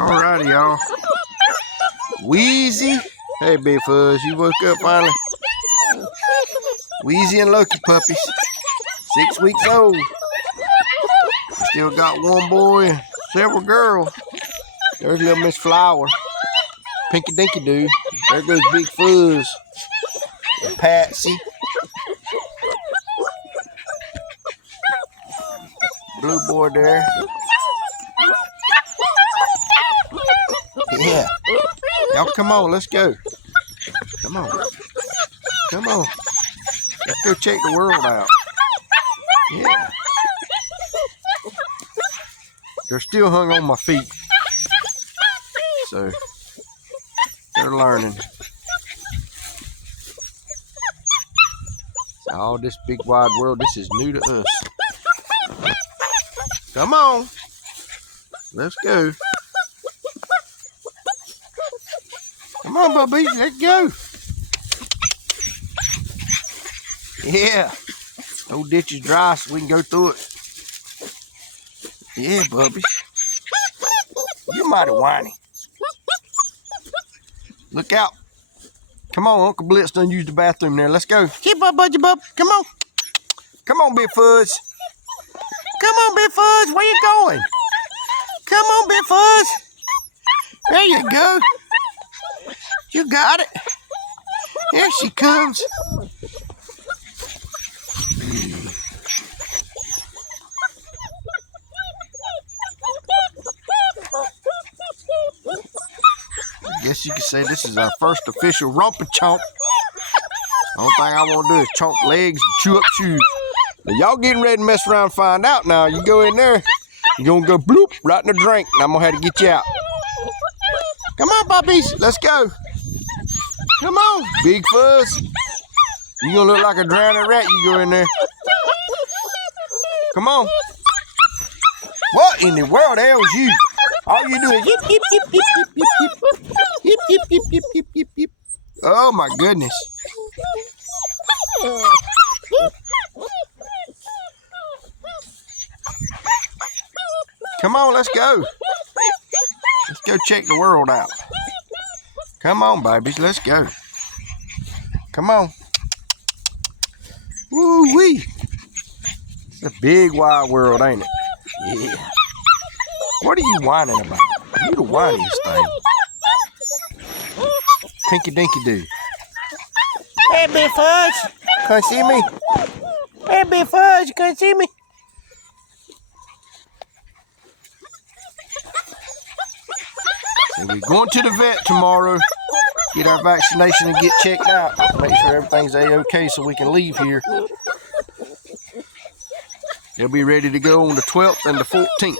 Alrighty, y'all. Wheezey. Hey, Big Fuzz, you woke up finally? Wheezey and Loki puppies. 6 weeks old. Still got one boy and several girls. There's little Miss Flower. Pinky Dinky Doo. There goes Big Fuzz. And Patsy. Blue boy there. Yeah. Y'all come on, let's go. Come on. Come on. Let's go check the world out. Yeah. They're still hung on my feet. So they're learning. All this big wide world, this is new to us. Come on. Let's go. Come on, Bubby, let's go. Yeah. Old ditch is dry so we can go through it. Yeah, Bubby. You're mighty whiny. Look out. Come on, Uncle Blitz done used the bathroom there. Let's go. Keep up, Budgie Bub. Come on. Come on, Big Fuzz. Come on, Big Fuzz. Where you going? Come on, Big Fuzz. There you go. You got it. Here she comes. I guess you could say this is our first official romper chomp. Only thing I want to do is chomp legs and chew up shoes. Now y'all getting ready to mess around and find out now. You go in there, you're going to go bloop right in the drink, and I'm going to have to get you out. Come on, puppies. Let's go. Come on, Big Fuzz. You're going to look like a drowning rat. You go in there. Come on. What in the world ails you? All you do is yip, yip, yip, yip, yip, yip, yip. Yip, yip, yip, yip, yip, yip, yip. Oh, my goodness. Come on, let's go. Let's go check the world out. Come on, babies, let's go. Come on. Woo-wee. It's a big wide world, ain't it? Yeah. What are you whining about? You the whiniest thing. Pinky Dinky Doo. Hey, Big Fuzz. Come see me? Hey, Big Fuzz, you come see me? So we're going to the vet tomorrow. Get our vaccination and get checked out. Make sure everything's A-okay so we can leave here. They'll be ready to go on the 12th and the 14th.